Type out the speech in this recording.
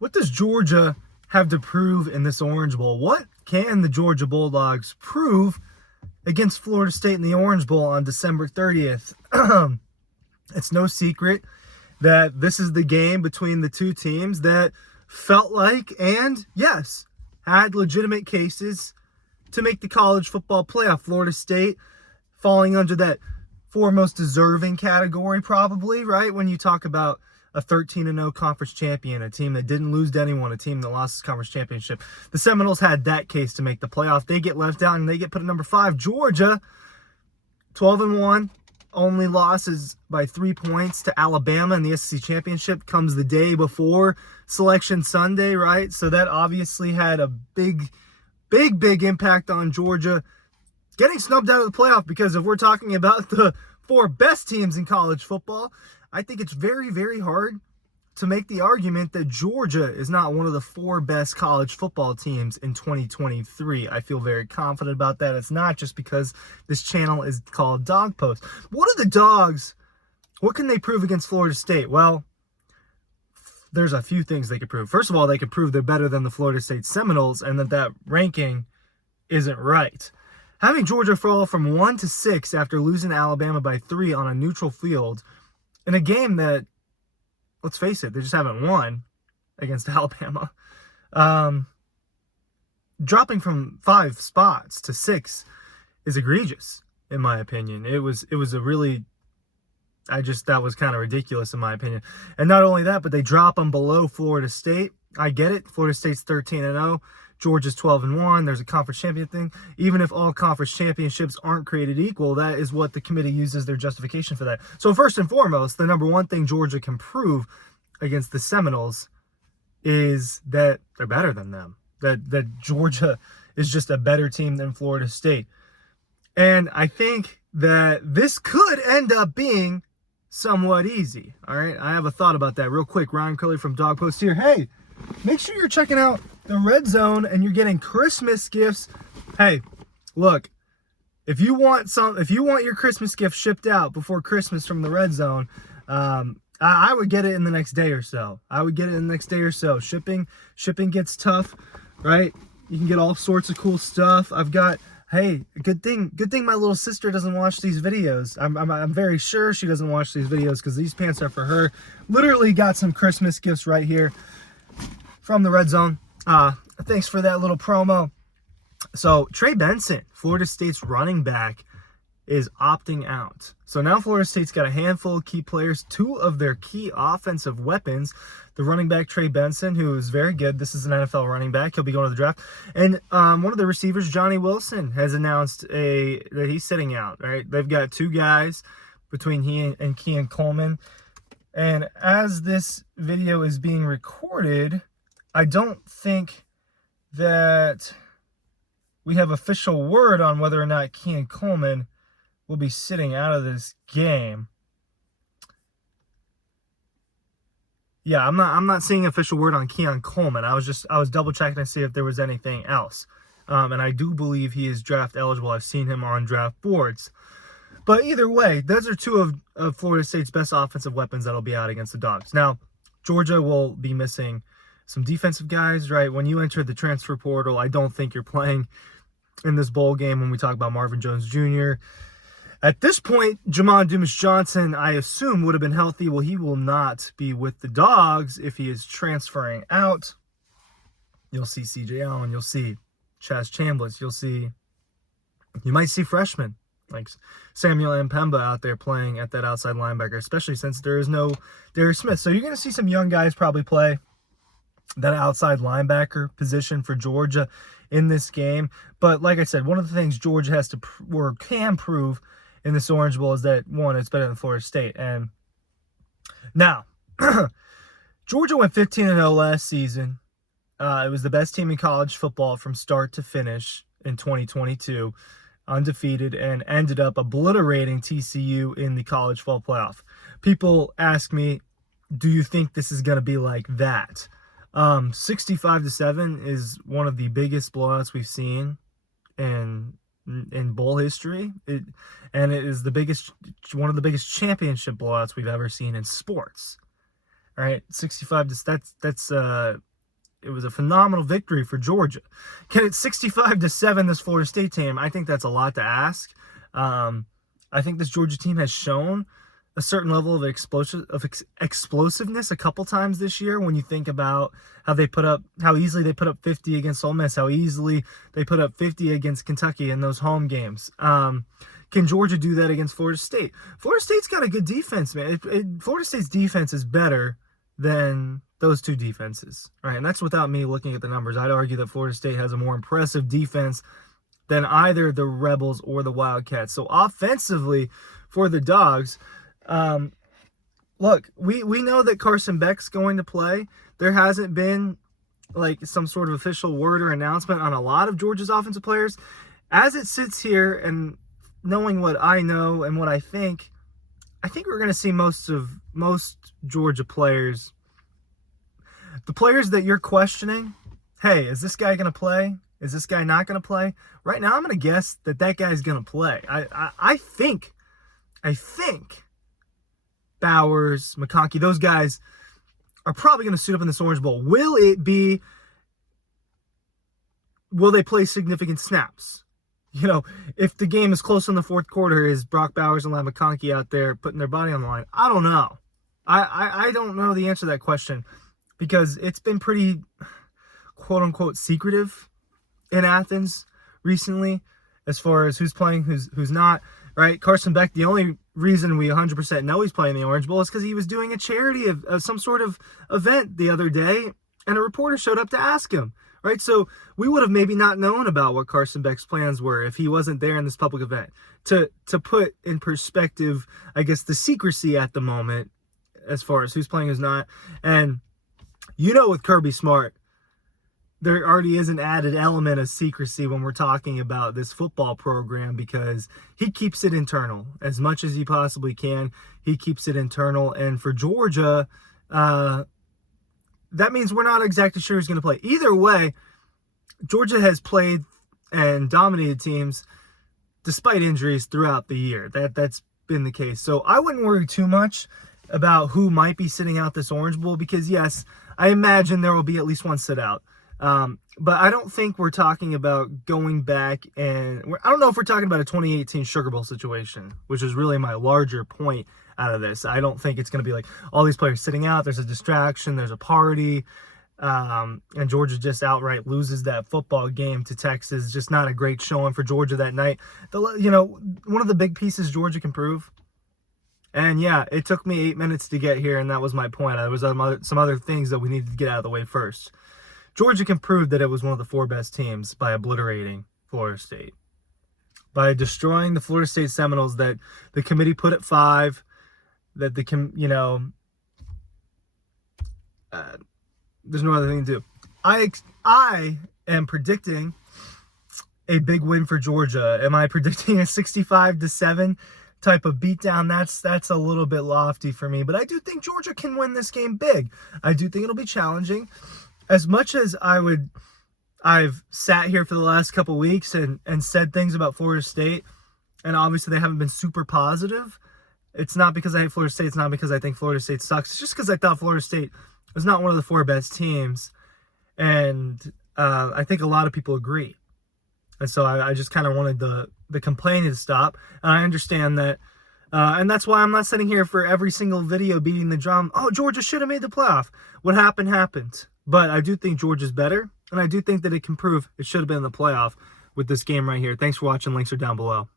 What does Georgia have to prove in this Orange Bowl? What can the Georgia Bulldogs prove against Florida State in the Orange Bowl on December 30th? It's no secret that this is the game between the two teams that felt like, and yes, had legitimate cases to make the college football playoff. Florida State falling under that foremost deserving category, probably, right? When you talk about a 13-0 conference champion, a team that didn't lose to anyone, a team that lost its conference championship. The Seminoles had that case to make the playoff. They get left out and they get put at number 5. Georgia, 12-1, only losses by 3 points to Alabama in the SEC championship comes the day before Selection Sunday, right? So that obviously had a big impact on Georgia getting snubbed out of the playoff, because if we're talking about the 4 best teams in college football, I think it's very, very hard to make the argument that Georgia is not one of the 4 best college football teams in 2023. I feel very confident about that. It's not just because this channel is called Dog Post. What are the Dogs? What can they prove against Florida State? Well, there's a few things they could prove. First of all, they could prove they're better than the Florida State Seminoles and that ranking isn't right. Having Georgia fall from 1 to 6 after losing to Alabama by 3 on a neutral field in a game that, let's face it, they just haven't won against Alabama. Dropping from 5 spots to 6 is egregious, in my opinion. It was a really, that was kind of ridiculous, in my opinion. And not only that, but they drop them below Florida State. I get it. Florida State's 13-0. Georgia's 12-1. There's a conference champion thing. Even if all conference championships aren't created equal, that is what the committee uses their justification for that. So first and foremost, the number one thing Georgia can prove against the Seminoles is that they're better than them. That Georgia is just a better team than Florida State. And I think that this could end up being somewhat easy. All right, I have a thought about that real quick. Ryan Curley from Dog Post here. Hey, make sure you're checking out the Red Zone and you're getting Christmas gifts. Hey, look, if you want your Christmas gift shipped out before Christmas from the Red Zone, I would get it in the next day or so. Shipping gets tough, right? You can get all sorts of cool stuff. I've got, hey, good thing my little sister doesn't watch these videos. I'm very sure she doesn't watch these videos because these pants are for her. Literally got some Christmas gifts right here from the Red Zone. Thanks for that little promo. So Trey Benson, Florida State's running back, is opting out. So now Florida State's got a handful of key players, 2 of their key offensive weapons. The running back, Trey Benson, who is very good. This is an NFL running back. He'll be going to the draft. And one of the receivers, Johnny Wilson, has announced that he's sitting out, right? They've got 2 guys between he and Keon Coleman. And as this video is being recorded, I don't think that we have official word on whether or not Keon Coleman will be sitting out of this game. Yeah, I'm not seeing official word on Keon Coleman. I was double checking to see if there was anything else. And I do believe he is draft eligible. I've seen him on draft boards. But either way, those are 2 of Florida State's best offensive weapons that'll be out against the Dogs. Now, Georgia will be missing some defensive guys, right? When you enter the transfer portal, I don't think you're playing in this bowl game when we talk about Marvin Jones Jr. At this point, Jamon Dumas-Johnson, I assume, would have been healthy. Well, he will not be with the Dogs if he is transferring out. You'll see C.J. Allen. You'll see Chaz Chambliss. You might see freshmen like Samuel Mpemba out there playing at that outside linebacker, especially since there is no Darius Smith. So you're going to see some young guys probably play that outside linebacker position for Georgia in this game. But like I said, one of the things Georgia has to or can prove in this Orange Bowl is that, one, it's better than Florida State. And now, Georgia went 15-0 last season. It was the best team in college football from start to finish in 2022, undefeated, and ended up obliterating TCU in the college football playoff. People ask me, do you think this is going to be like that? 65-7 is one of the biggest blowouts we've seen in bowl history. It is one of the biggest championship blowouts we've ever seen in sports. All right, 65 to that's It was a phenomenal victory for Georgia. Can it 65-7 this Florida State team? I think that's a lot to ask. I think this Georgia team has shown a certain level of explosiveness a couple times this year. When you think about how easily they put up 50 against Ole Miss, how easily they put up 50 against Kentucky in those home games. Can Georgia do that against Florida State? Florida State's got a good defense, man. Florida State's defense is better than those two defenses, right? And that's without me looking at the numbers. I'd argue that Florida State has a more impressive defense than either the Rebels or the Wildcats. So offensively for the Dogs, look, we know that Carson Beck's going to play. There hasn't been like some sort of official word or announcement on a lot of Georgia's offensive players. As it sits here and knowing what I know and what I think we're going to see most Georgia players. The players that you're questioning, hey, is this guy going to play? Is this guy not going to play? Right now, I'm going to guess that guy's going to play. I think Bowers, McConkey, those guys are probably going to suit up in this Orange Bowl. Will they play significant snaps? You know, if the game is close in the fourth quarter, is Brock Bowers and McConkey out there putting their body on the line? I don't know. I don't know the answer to that question because it's been pretty, quote-unquote, secretive in Athens recently as far as who's playing, who's not, right? Carson Beck, the only reason we 100% know he's playing the Orange Bowl is because he was doing a charity of some sort of event the other day, and a reporter showed up to ask him. Right, so we would have maybe not known about what Carson Beck's plans were if he wasn't there in this public event. To put in perspective, I guess, the secrecy at the moment as far as who's playing, who's not. And you know, with Kirby Smart, there already is an added element of secrecy when we're talking about this football program because he keeps it internal as much as he possibly can. He keeps it internal, and for Georgia, that means we're not exactly sure who's going to play. Either way, Georgia has played and dominated teams despite injuries throughout the year. That's been the case. So I wouldn't worry too much about who might be sitting out this Orange Bowl because, yes, I imagine there will be at least one sit out. But I don't think we're talking about going back and I don't know if we're talking about a 2018 Sugar Bowl situation, which is really my larger point out of this. I don't think it's going to be like all these players sitting out. There's a distraction. There's a party. And Georgia just outright loses that football game to Texas. Just not a great showing for Georgia that night. One of the big pieces Georgia can prove. And yeah, it took me 8 minutes to get here, and that was my point. There was some other things that we needed to get out of the way first. Georgia can prove that it was one of the four best teams by obliterating Florida State. By destroying the Florida State Seminoles that the committee put at 5, that there's no other thing to do. I am predicting a big win for Georgia. Am I predicting a 65-7 type of beatdown? That's a little bit lofty for me, but I do think Georgia can win this game big. I do think it'll be challenging. As much as I've sat here for the last couple weeks and said things about Florida State, and obviously they haven't been super positive. It's not because I hate Florida State. It's not because I think Florida State sucks. It's just because I thought Florida State was not one of the four best teams. And I think a lot of people agree. And so I just kind of wanted the complaining to stop. And I understand that. And that's why I'm not sitting here for every single video beating the drum. Oh, Georgia should have made the playoff. What happened. But I do think Georgia's better. And I do think that it can prove it should have been in the playoff with this game right here. Thanks for watching. Links are down below.